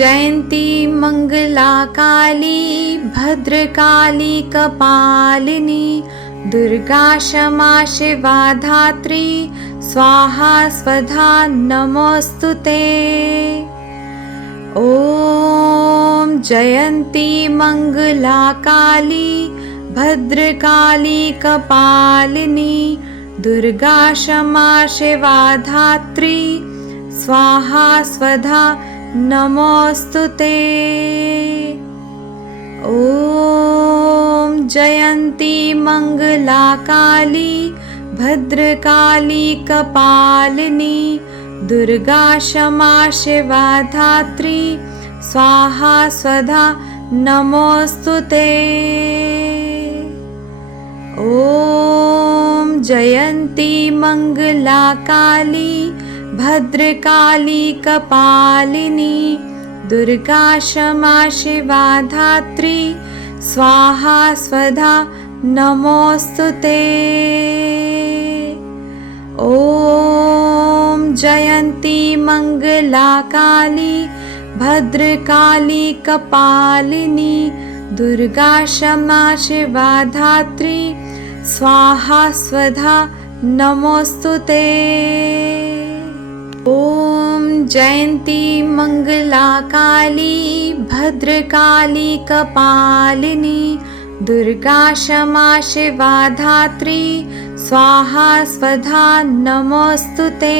जयन्ती मंगला काली भद्रकाली कपालिनी दुर्गा क्षमा शिवा धात्री स्वाहा स्वधा नमोस्तुते। ॐ जयन्ती मंगला काली भद्रकाली कपालिनी दुर्गा क्षमा शिवा धात्री स्वाहा स्वधा नमोस्तुते। ॐ जयन्ती मंगला काली भद्रकाली कपालिनी दुर्गा क्षमा शिवा धात्री स्वाहा स्वधा नमोस्तुते। ॐ जयन्ती मंगला काली भद्रकाली कपालिनी दुर्गा क्षमा शिवा धात्री स्वाहा स्वधा नमोस्तुते। ॐ जयन्ती मंगला काली भद्रकाली कपालिनी दुर्गा क्षमा शिवा धात्री स्वाहा स्वधा नमोस्तुते। ॐ जयन्ती मंगला काली भद्रकाली कपालिनी दुर्गा क्षमा शिवा धात्री स्वाहा स्वधा नमोस्तुते।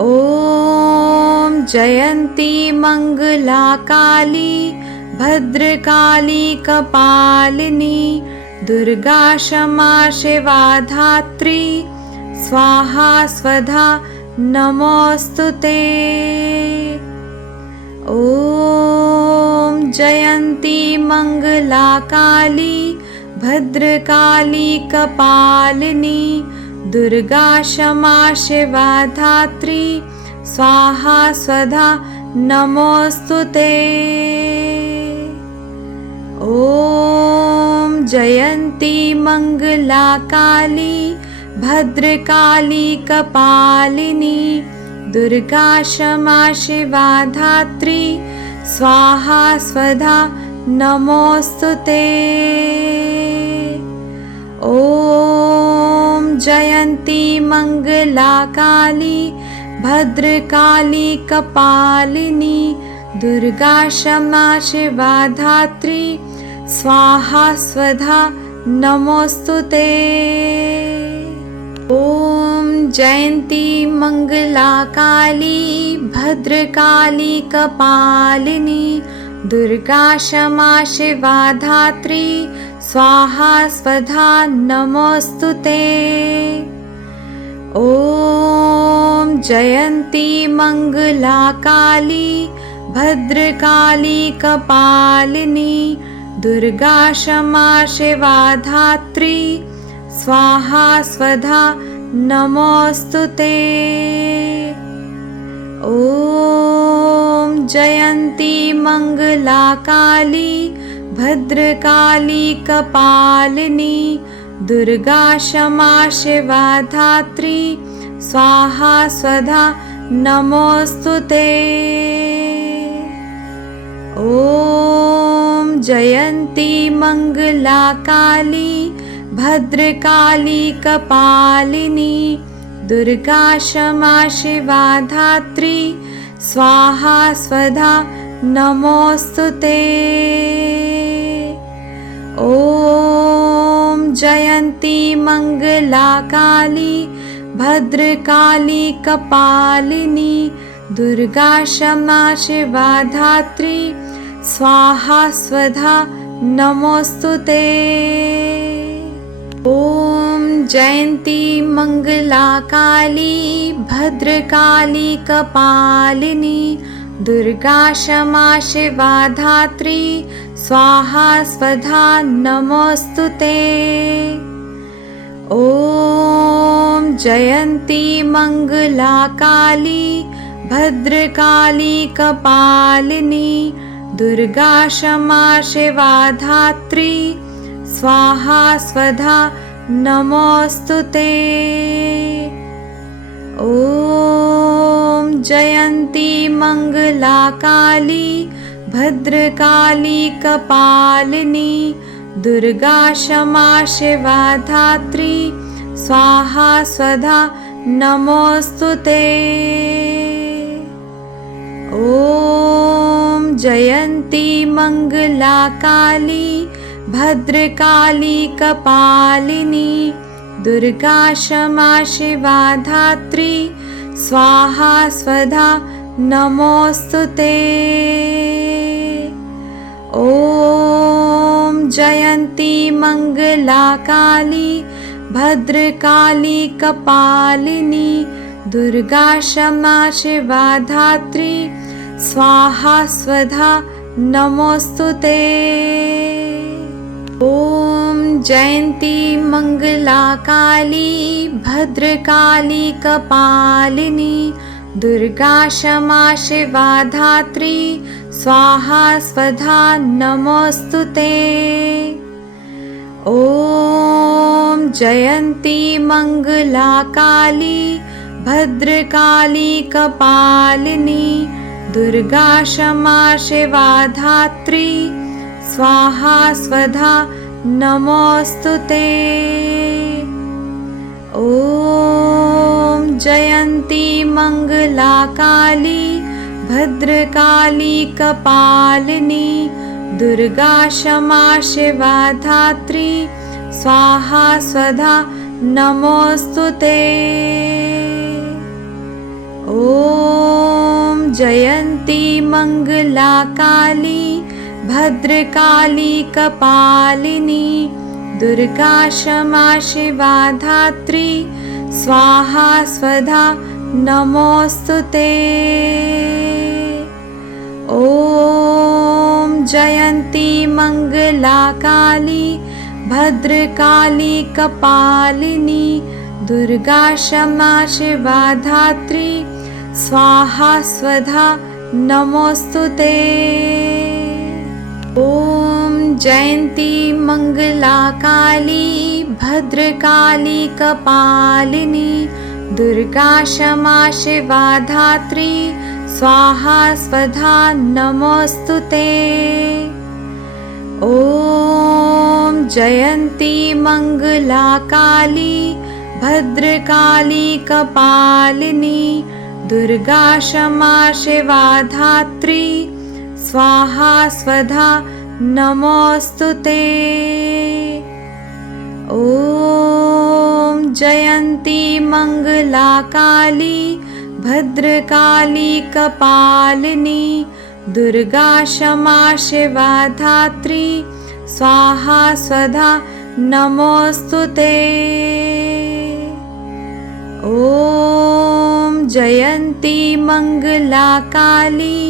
ॐ जयन्ती मंगला काली भद्रकाली कपालिनी दुर्गा क्षमा शिवा धात्री स्वाहा स्वधा नमोस्तुते। ॐ जयन्ती मंगला काली भद्रकाली कपालिनी दुर्गा क्षमा शिवा धात्री स्वाहा स्वधा नमोस्तुते। ॐ जयन्ती मंगला काली भद्रकाली कपालिनी दुर्गा क्षमा शिवा धात्री स्वाहा स्वधा नमोस्तुते। ॐ जयन्ती मंगला काली भद्रकाली कपालिनी दुर्गा क्षमा शिवा धात्री स्वाहा स्वधा नमोस्तुते। ॐ जयन्ती मंगला काली भद्रकाली कपालिनी दुर्गा क्षमा शिवा धात्री स्वाहा स्वधा नमोस्तुते। ॐ जयन्ती मंगला काली भद्रकाली कपालिनी दुर्गा क्षमा शिवा धात्री स्वाहा स्वधा नमोस्तुते। ॐ जयन्ती मंगला काली भद्रकाली कपालिनी दुर्गा क्षमा शिवा धात्री स्वाहा स्वधा नमोस्तुते। ॐ जयन्ती मंगला काली भद्रकाली कपालिनी दुर्गा क्षमा शिवा धात्री स्वाहा स्वधा नमोस्तुते। ॐ जयन्ती मंगला काली भद्रकाली कपालिनी दुर्गा क्षमा शिवा धात्री स्वाहा स्वधा नमोस्तुते। ॐ जयन्ती मंगला काली भद्रकाली कपालिनी दुर्गा क्षमा शिवा धात्री स्वाहा स्वधा नमोस्तुते। ॐ जयन्ती मंगला काली भद्रकाली कपालिनी दुर्गा क्षमा शिवा धात्री स्वाहा स्वधा नमोस्तुते। ॐ जयन्ती मङ्गला काली भद्रकाली कपालिनी दुर्गा क्षमा शिवा धात्री स्वाहा स्वधा नमोऽस्तुते। ॐ जयन्ती मङ्गला काली भद्रकाली कपालिनी दुर्गा क्षमा शिवा धात्री स्वाहा स्वधा नमोऽस्तुते। ॐ जयन्ती मङ्गला काली भद्रकाली कपालिनी दुर्गा क्षमा शिवा धात्री स्वाहा स्वधा नमोऽस्तुते। ॐ जयन्ती मङ्गला काली भद्रकाली कपालिनी दुर्गा क्षमा शिवा धात्री स्वाहा स्वधा नमोऽस्तुते। ॐ जयन्ती मङ्गला काली भद्रकाली कपालिनी दुर्गा क्षमा शिवा धात्री स्वाहा स्वधा नमोऽस्तुते। ॐ जयन्ती मङ्गला काली भद्रकाली कपालिनी दुर्गा क्षमा शिवा धात्री स्वाहा स्वधा नमोऽस्तुते। ॐ जयन्ती मङ्गला काली भद्रकाली कपालिनी दुर्गा क्षमा शिवा धात्री स्वाहा स्वधा नमोऽस्तुते। ॐ जयन्ती मङ्गला काली भद्रकाली कपालिनी दुर्गा क्षमा शिवा धात्री स्वाहा स्वधा नमोऽस्तुते। ॐ जयन्ती मङ्गला काली भद्रकाली कपालिनी दुर्गा क्षमा शिवा धात्री स्वाहा स्वधा नमोऽस्तुते। ॐ जयन्ती मङ्गला काली भद्रकाली कपालिनी दुर्गा क्षमा शिवा धात्री स्वाहा स्वधा नमोऽस्तुते। ॐ जयन्ती मङ्गला काली भद्रकाली कपालिनी दुर्गा क्षमा शिवा धात्री स्वाहा स्वधा नमोऽस्तुते। ॐ जयन्ती मङ्गला काली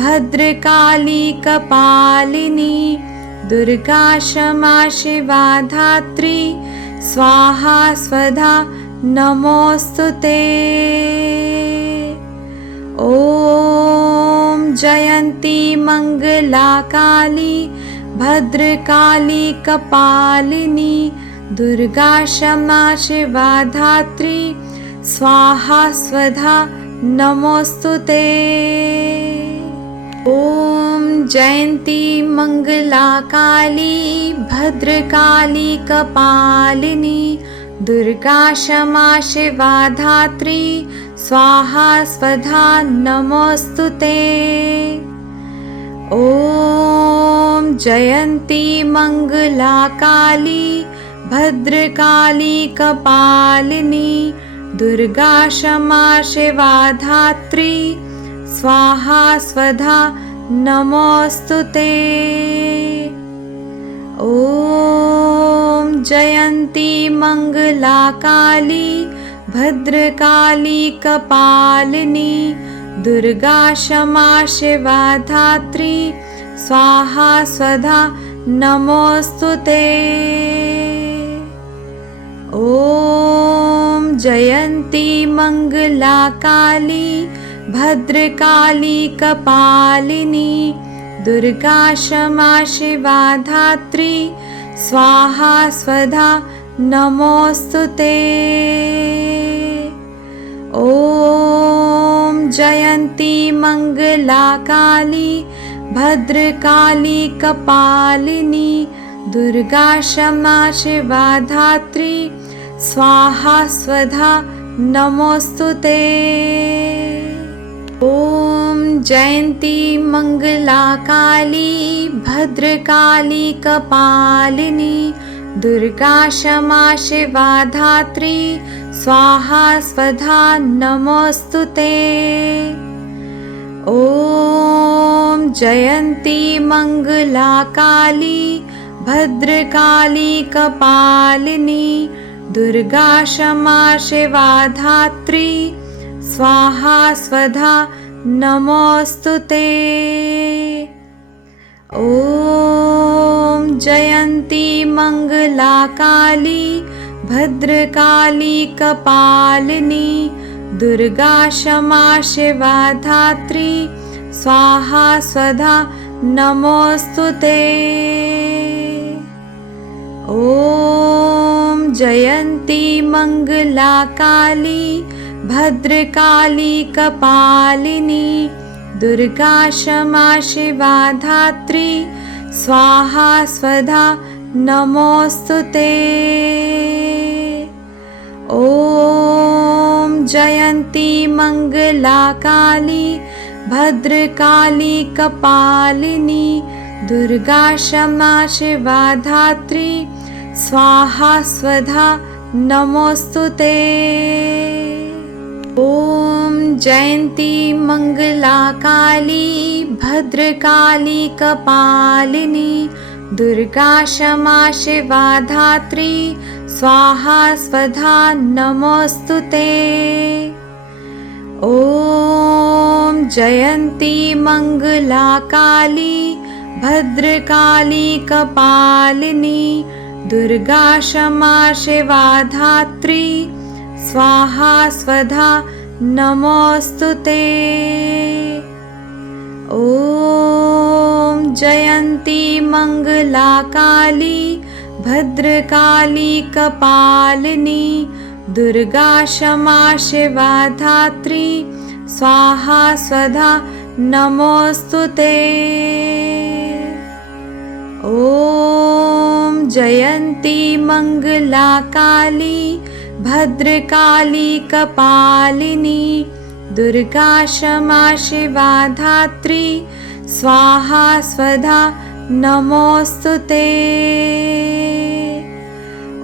भद्रकाली कपालिनी दुर्गा क्षमा शिवा धात्री स्वाहा स्वधा नमोऽस्तुते। ॐ जयन्ती मङ्गला काली भद्रकाली कपालिनी दुर्गा क्षमा शिवा धात्री स्वाहा स्वधा नमोऽस्तुते। ॐ जयन्ती मङ्गला काली भद्रकाली कपालिनी दुर्गा क्षमा शिवा धात्री स्वाहा स्वधा नमोऽस्तुते। ॐ जयन्ती मङ्गला काली भद्रकाली कपालिनी दुर्गा क्षमा शिवा धात्री स्वाहा स्वधा नमोऽस्तुते। ॐ जयन्ती मङ्गला काली भद्रकाली कपालिनी दुर्गा क्षमा शिवा धात्री स्वाहा स्वधा नमोऽस्तुते। ॐ जयन्ती मङ्गला काली भद्रकाली कपालिनी दुर्गा क्षमा शिवा धात्री स्वाहा स्वधा नमोऽस्तुते। ॐ जयन्ती मङ्गला काली भद्रकाली कपालिनी दुर्गा क्षमा शिवा धात्री स्वाहा स्वधा नमोस्तुते। ॐ जयन्ती मङ्गला काली भद्रकाली कपालिनी दुर्गा क्षमा शिवा धात्री स्वाहा स्वधा नमोस्तुते। ॐ जयन्ती मङ्गला काली भद्रकाली कपालिनी दुर्गा क्षमा शिवा धात्री स्वाहा स्वधा नमोस्तुते। ॐ जयन्ती मङ्गला काली भद्रकाली कपालिनी दुर्गा क्षमा शिवा धात्री स्वाहा स्वधा नमोस्तुते। ॐ जयन्ती मङ्गला काली भद्रकाली कपालिनी दुर्गा क्षमा शिवा धात्री स्वाहा स्वधा नमोस्तुते। ॐ जयन्ती मङ्गला काली भद्रकाली कपालिनी दुर्गा क्षमा शिवा धात्री स्वाहा स्वधा नमोस्तुते। ॐ जयन्ती मङ्गला काली भद्रकाली कपालिनी दुर्गा क्षमा शिवा धात्री स्वाहा स्वधा नमोस्तुते। ॐ जयन्ती मङ्गला काली भद्रकाली कपालिनी दुर्गा क्षमा शिवा धात्री स्वाहा स्वधा नमोस्तुते। ॐ जयन्ती मङ्गला काली भद्रकाली कपालिनी दुर्गा क्षमा शिवा धात्री स्वाहा स्वधा नमोस्तुते। ॐ जयन्ती मङ्गला काली भद्रकाली कपालिनी दुर्गा क्षमा शिवा धात्री स्वाहा स्वधा नमोस्तुते।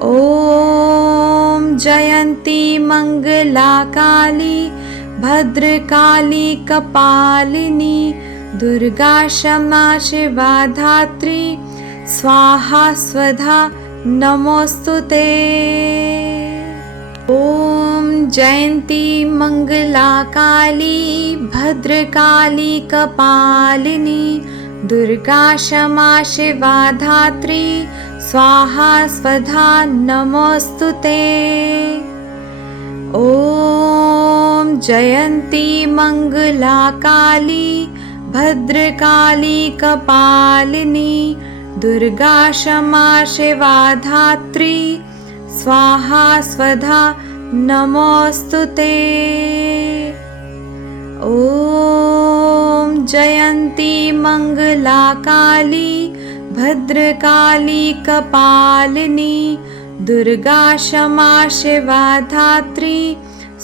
ॐ जयन्ती मङ्गला काली भद्रकाली कपालिनी दुर्गा क्षमा शिवा धात्री स्वाहा स्वधा नमोस्तुते। ॐ जयन्ती मङ्गला काली भद्रकाली कपालिनी दुर्गा क्षमा शिवा धात्री स्वाहा स्वधा नमोस्तुते। ॐ जयन्ती मङ्गला काली भद्रकाली कपालिनी दुर्गा क्षमा शिवा धात्री स्वाहा स्वधा नमोस्तुते। ॐ जयन्ती मङ्गला काली भद्रकाली कपालिनी दुर्गा क्षमा शिवा धात्री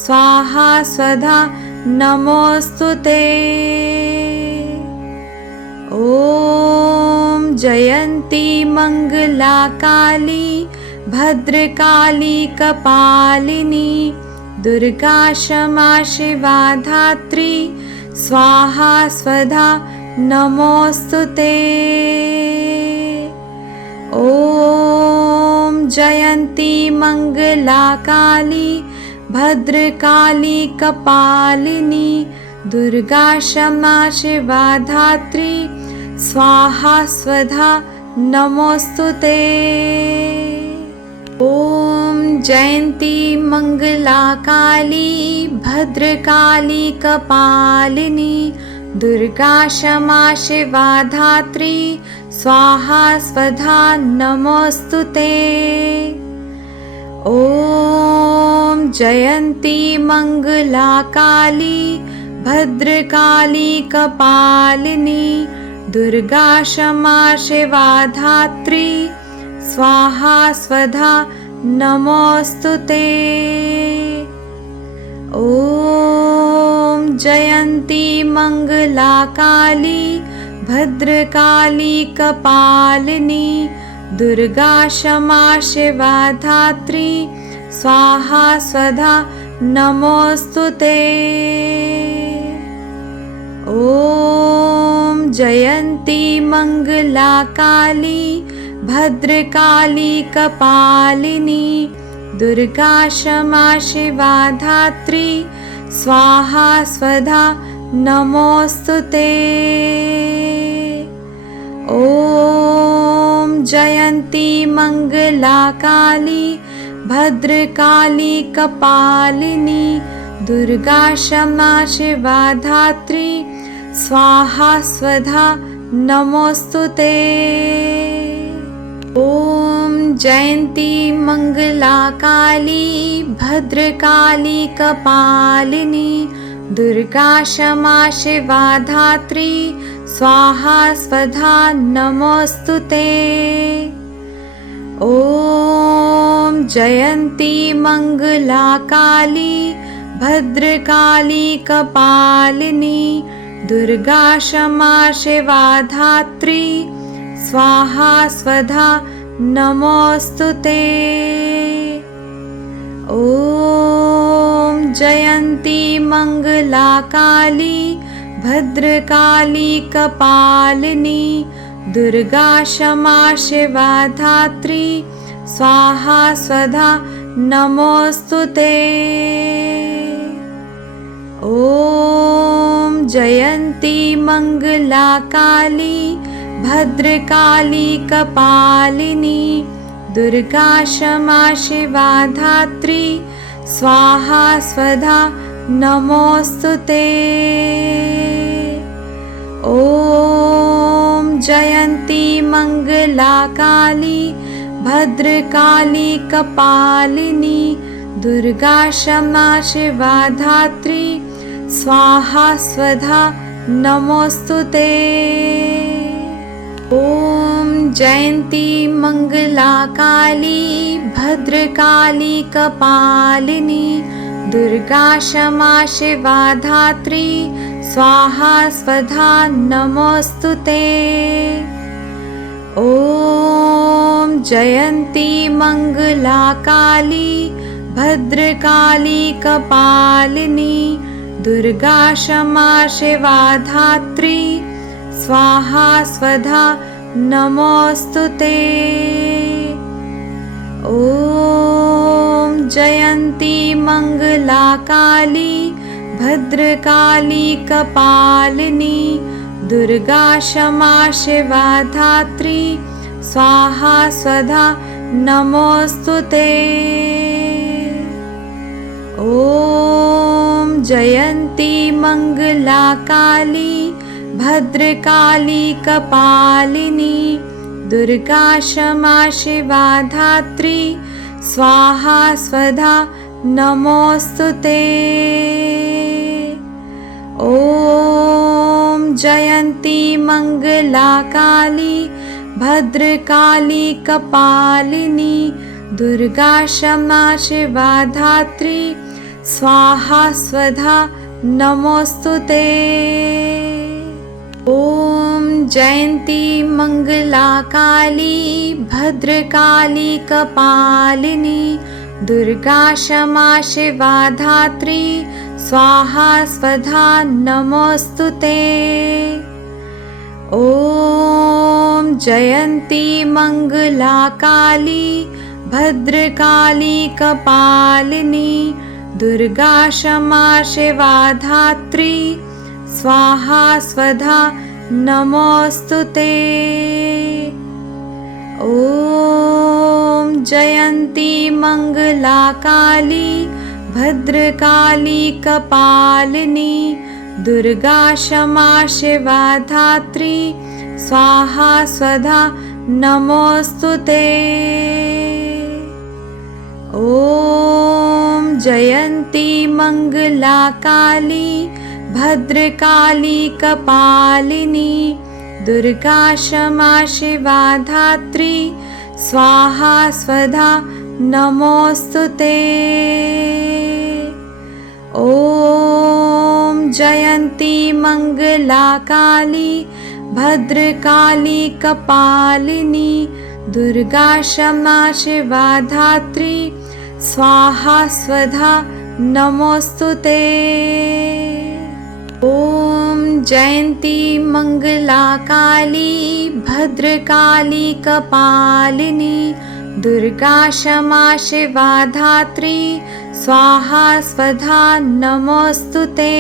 स्वाहा स्वधा नमोस्तुते। ॐ जयन्ती मङ्गला काली भद्रकाली कपालिनी दुर्गा क्षमा शिवा धात्री स्वाहा स्वधा नमोस्तुते। ॐ जयन्ती मङ्गला काली भद्रकाली कपालिनी दुर्गा क्षमा शिवा धात्री स्वाहा स्वधा नमोस्तुते। ॐ जयन्ती मङ्गला काली भद्रकाली कपालिनी दुर्गा क्षमा शिवा धात्री स्वाहा स्वधा नमोस्तुते। ॐ जयन्ती मङ्गला काली भद्रकाली कपालिनी दुर्गा क्षमा शिवा धात्री स्वाहा स्वधा नमोस्तुते। ॐ जयन्ती मंगला काली भद्रकाली कपालिनी दुर्गा क्षमा शिवा धात्री स्वाहा स्वधा नमोस्तुते। ॐ जयन्ती मंगला काली भद्रकाली कपालिनी दुर्गा क्षमा शिवा धात्री स्वाहा स्वधा नमोस्तुते। ॐ जयन्ती मंगला काली भद्रकाली कपालिनी दुर्गा क्षमा शिवा धात्री स्वाहा स्वधा नमोस्तुते। ॐ जयन्ती मंगला काली भद्रकाली कपालिनी दुर्गा क्षमा शिवा धात्री स्वाहा स्वधा नमोस्तुते। ॐ जयन्ती मंगला काली भद्रकाली कपालिनी दुर्गा क्षमा शिवा धात्री स्वाहा स्वधा नमोस्तुते। ॐ जयन्ती मंगला काली भद्रकाली कपालिनी दुर्गा क्षमा शिवा धात्री स्वाहा स्वधा नमोस्तुते। ॐ जयन्ती मंगला काली भद्रकाली कपालिनी दुर्गा क्षमा शिवा धात्री स्वाहा स्वधा नमोस्तुते। ॐ जयन्ती मंगला काली भद्रकाली कपालिनी दुर्गा क्षमा शिवा धात्री स्वाहा स्वधा नमोस्तुते। ॐ जयन्ती मंगला काली भद्रकाली कपालिनी दुर्गा क्षमा शिवा धात्री स्वाहा स्वधा नमोस्तुते। ॐ जयन्ती मंगला काली भद्रकाली कपालिनी दुर्गा क्षमा शिवा धात्री स्वाहा स्वधा नमोस्तुते। ॐ जयन्ती मंगला काली भद्रकाली कपालिनी दुर्गा क्षमा शिवा धात्री स्वाहा स्वधा नमोस्तुते। ॐ जयन्ती मंगला काली भद्रकाली कपालिनी दुर्गा क्षमा शिवा धात्री स्वाहा स्वधा नमोस्तुते। ॐ जयन्ती मंगला काली भद्रकाली कपालिनी दुर्गा क्षमा शिवा धात्री स्वाहा स्वधा नमोस्तुते। ॐ जयन्ती मंगला काली भद्रकाली कपालिनी दुर्गा क्षमा शिवा धात्री स्वाहा स्वधा नमोस्तुते। ॐ जयन्ती मंगला काली भद्रकाली कपालिनी दुर्गा क्षमा शिवा धात्री स्वाहा स्वधा नमोस्तुते। ॐ जयन्ती मंगला काली भद्रकाली कपालिनी दुर्गा क्षमा शिवा धात्री स्वाहा स्वधा नमोस्तुते। ॐ जयन्ती मंगला काली भद्रकाली कपालिनी दुर्गा क्षमा शिवा धात्री स्वाहा स्वधा नमोस्तुते। ॐ जयन्ती मंगला काली भद्रकाली कपालिनी दुर्गा क्षमा शिवा धात्री स्वाहा स्वधा नमोस्तुते। ॐ जयन्ती मंगला काली भद्रकाली कपालिनी दुर्गा क्षमा शिवा धात्री स्वाहा स्वधा नमोस्तुते।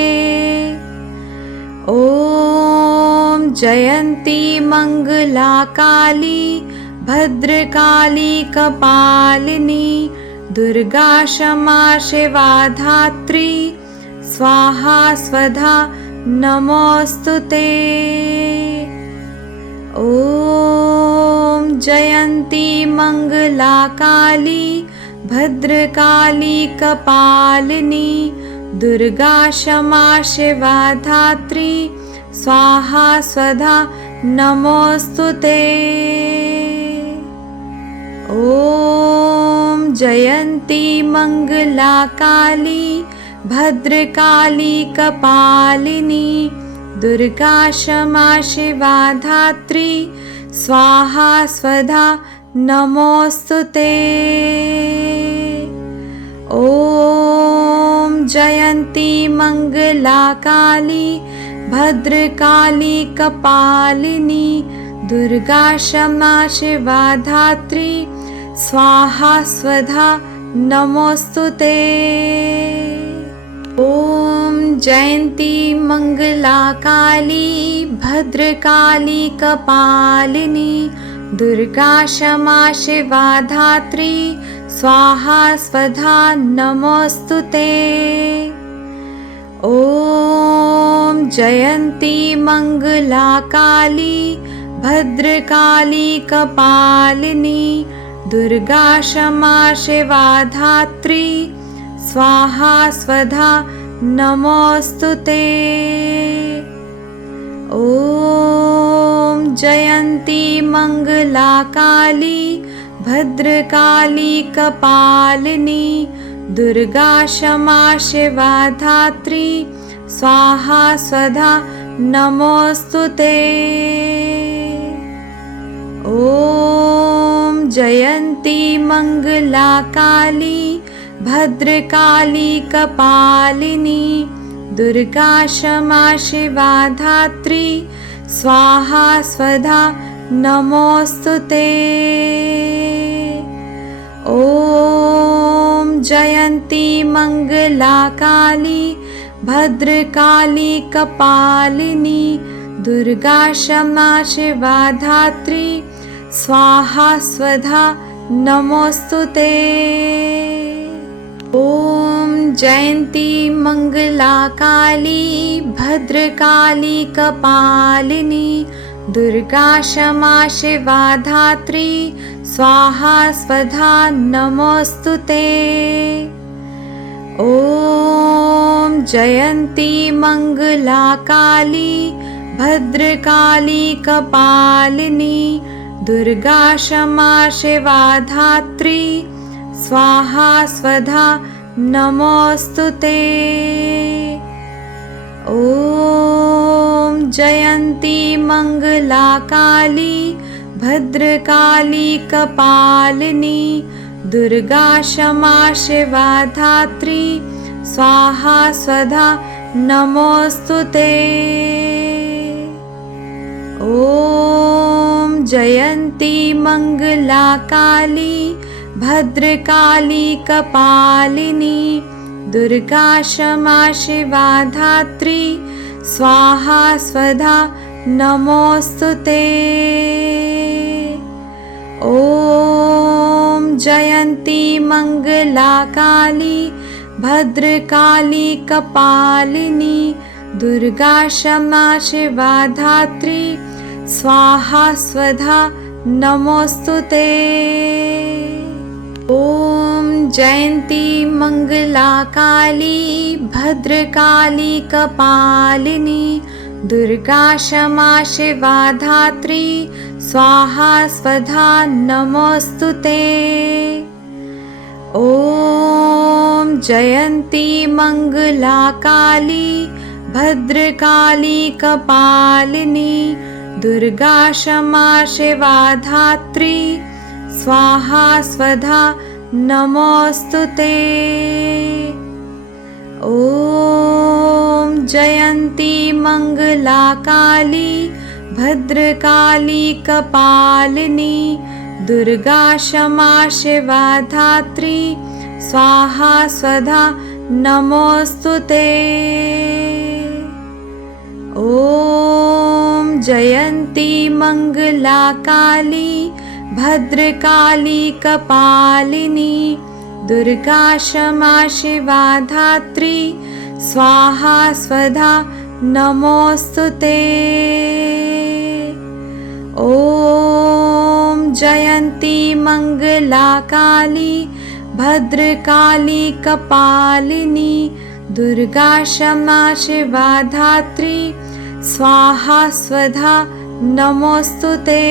ॐ जयन्ती मंगला काली भद्रकाली कपालिनी दुर्गा क्षमा शिवा धात्री स्वाहा स्वधा नमोस्तुते। ॐ जयन्ती मंगला काली भद्रकाली कपालिनी दुर्गा क्षमा शिवा धात्री स्वाहा स्वधा नमोस्तुते। ॐ जयन्ती मंगला काली भद्रकाली कपालिनी दुर्गा क्षमा शिवा धात्री स्वाहा स्वधा नमोस्तुते। ॐ जयन्ती मंगला काली भद्रकाली कपालिनी दुर्गा क्षमा शिवा धात्री स्वाहा स्वधा नमोस्तुते। ॐ जयन्ती मंगला काली भद्रकाली कपालिनी दुर्गा क्षमा शिवा धात्री स्वाहा स्वधा नमोस्तुते। ॐ जयन्ती मंगला काली भद्रकाली कपालिनी दुर्गा क्षमा शिवा धात्री स्वाहा स्वधा नमोस्तुते। ॐ जयन्ती मंगला काली भद्रकाली कपालिनी दुर्गा क्षमा शिवा धात्री स्वाहा स्वधा नमोस्तुते। ॐ जयन्ती मंगला काली भद्रकाली कपालिनी दुर्गा क्षमा शिवा धात्री स्वाहा स्वधा नमोस्तुते। ॐ जयन्ती मंगला काली भद्रकाली कपालिनी दुर्गा क्षमा शिवा धात्री स्वाहा स्वधा नमोस्तुते। ॐ जयन्ती मंगला काली भद्रकाली कपालिनी दुर्गा क्षमा शिवा धात्री स्वाहा स्वधा नमोस्तुते। ॐ जयन्ती मंगला काली भद्रकाली कपालिनी दुर्गा क्षमा शिवा धात्री स्वाहा स्वधा नमोस्तुते। ॐ जयन्ती मंगला काली भद्रकाली कपालिनी दुर्गा क्षमा शिवा धात्री स्वाहा स्वधा नमोस्तुते। ॐ जयन्ती मंगला काली भद्रकाली कपालिनी दुर्गा क्षमा शिवा धात्री स्वाहा स्वधा नमोस्तुते। ॐ जयन्ती मंगला काली भद्रकाली कपालिनी दुर्गा क्षमा शिवा धात्री स्वाहा स्वधा नमोस्तुते। ॐ जयन्ती मङ्गला काली भद्रकाली कपालिनी दुर्गा क्षमा शिवा धात्री स्वाहा स्वधा नमोऽस्तुते। ॐ जयन्ती मङ्गला काली भद्रकाली कपालिनी दुर्गा क्षमा शिवा धात्री स्वाहा स्वधा नमोऽस्तुते। ॐ जयन्ती मङ्गला काली भद्रकाली कपालिनी दुर्गा क्षमा शिवा धात्री स्वाहा स्वधा नमोऽस्तुते। ॐ जयन्ती मङ्गला काली भद्रकाली कपालिनी दुर्गा क्षमा शिवा धात्री स्वाहा स्वधा नमोऽस्तुते। ॐ जयन्ती मङ्गला काली भद्रकाली कपालिनी दुर्गा क्षमा शिवा धात्री स्वाहा स्वधा नमोऽस्तुते।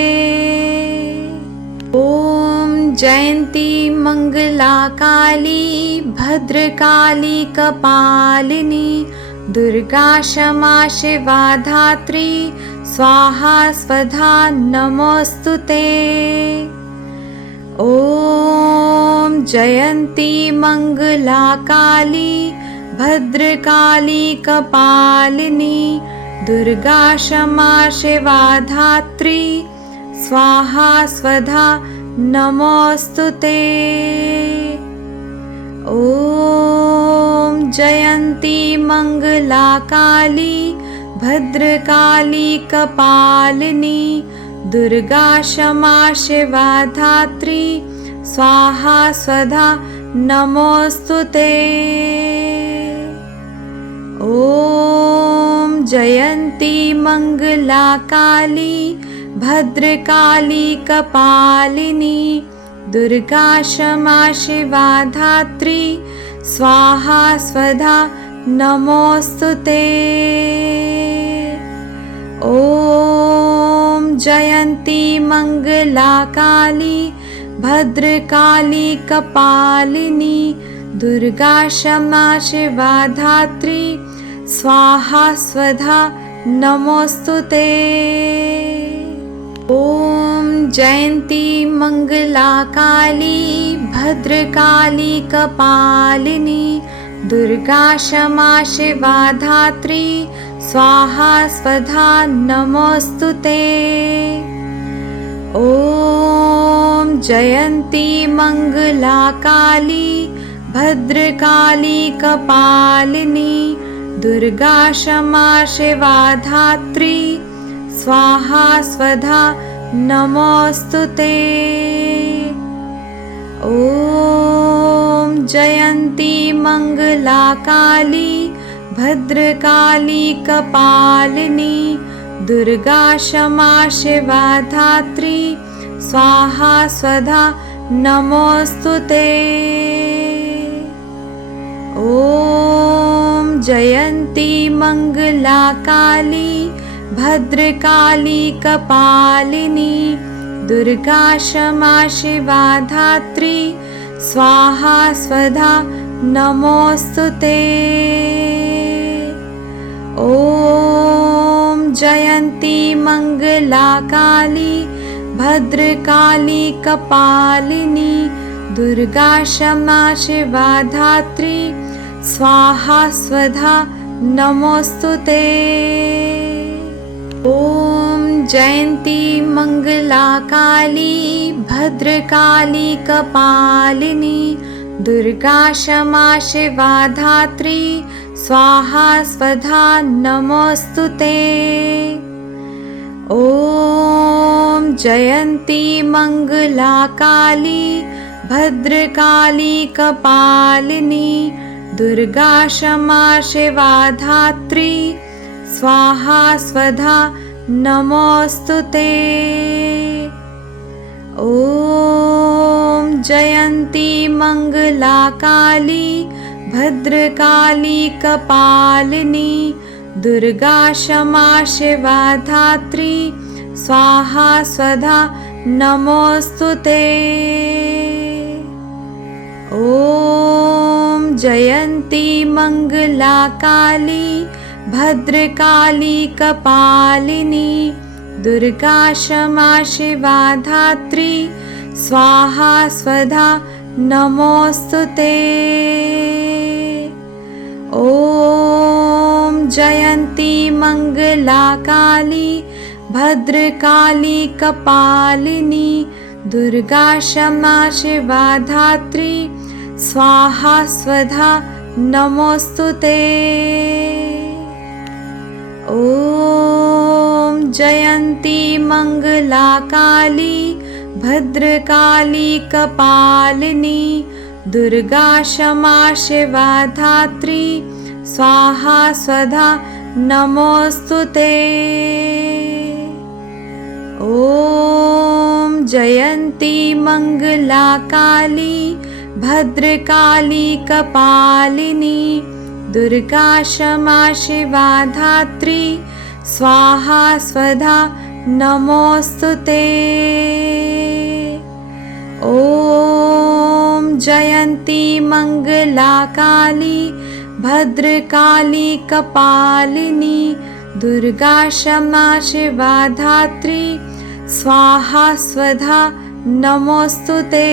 ॐ जयन्ती मङ्गला काली भद्रकाली कपालिनी दुर्गा क्षमा शिवा धात्री स्वाहा स्वधा नमोऽस्तुते। ॐ जयन्ती मङ्गला काली भद्रकाली कपालिनी दुर्गा क्षमा शिवा धात्री स्वाहा स्वधा नमोऽस्तुते। ॐ जयन्ती मङ्गला काली भद्रकाली कपालिनी दुर्गा क्षमा शिवा धात्री स्वाहा स्वधा नमोऽस्तुते। ॐ जयन्ती मङ्गला काली भद्रकाली कपालिनी दुर्गा क्षमा शिवा धात्री स्वाहा स्वधा नमोऽस्तुते। ॐ जयन्ती मङ्गला काली भद्रकाली कपालिनी दुर्गा क्षमा शिवा धात्री स्वाहा स्वधा नमोऽस्तुते। ॐ जयन्ती मङ्गला काली भद्रकाली कपालिनी दुर्गा क्षमा शिवा धात्री स्वाहा स्वधा नमोऽस्तुते। ॐ जयन्ती मङ्गला काली भद्रकाली कपालिनी दुर्गा क्षमा शिवा धात्री स्वाहा स्वधा नमोऽस्तुते। ॐ जयन्ती मङ्गला काली भद्रकाली कपालिनी दुर्गा क्षमा शिवा धात्री स्वाहा स्वधा नमोऽस्तुते। ॐ जयन्ती मङ्गला काली भद्रकाली कपालिनी दुर्गा क्षमा शिवा धात्री स्वाहा स्वधा नमोऽस्तुते। ॐ जयन्ती मङ्गला काली भद्रकाली कपालिनी दुर्गा क्षमा शिवा धात्री स्वाहा स्वधा नमोऽस्तुते। ॐ जयन्ती मङ्गला काली भद्रकाली कपालिनी दुर्गा क्षमा शिवा धात्री स्वाहा स्वधा नमोऽस्तुते। ॐ जयन्ती मङ्गला काली भद्रकाली कपालिनी दुर्गा क्षमा शिवा धात्री स्वाहा स्वधा नमोऽस्तुते। ॐ जयन्ती मङ्गला काली भद्रकाली कपालिनी दुर्गा क्षमा शिवा धात्री स्वाहा स्वधा नमोस्तुते। ॐ जयन्ती मङ्गला काली भद्रकाली कपालिनी दुर्गा क्षमा शिवा धात्री स्वाहा स्वधा नमोस्तुते। ॐ जयन्ती मङ्गला काली भद्रकाली कपालिनी दुर्गा क्षमा शिवा धात्री स्वाहा स्वधा नमोस्तुते। ॐ जयन्ती मङ्गला काली भद्रकाली कपालिनी दुर्गा क्षमा शिवा धात्री स्वाहा स्वधा नमोस्तुते। ॐ जयन्ती मङ्गला काली भद्रकाली कपालिनी दुर्गा क्षमा शिवा धात्री स्वाहा स्वधा नमोस्तुते। ॐ जयन्ती मङ्गला काली भद्रकाली कपालिनी दुर्गा क्षमा शिवा धात्री स्वाहा स्वधा नमोस्तुते।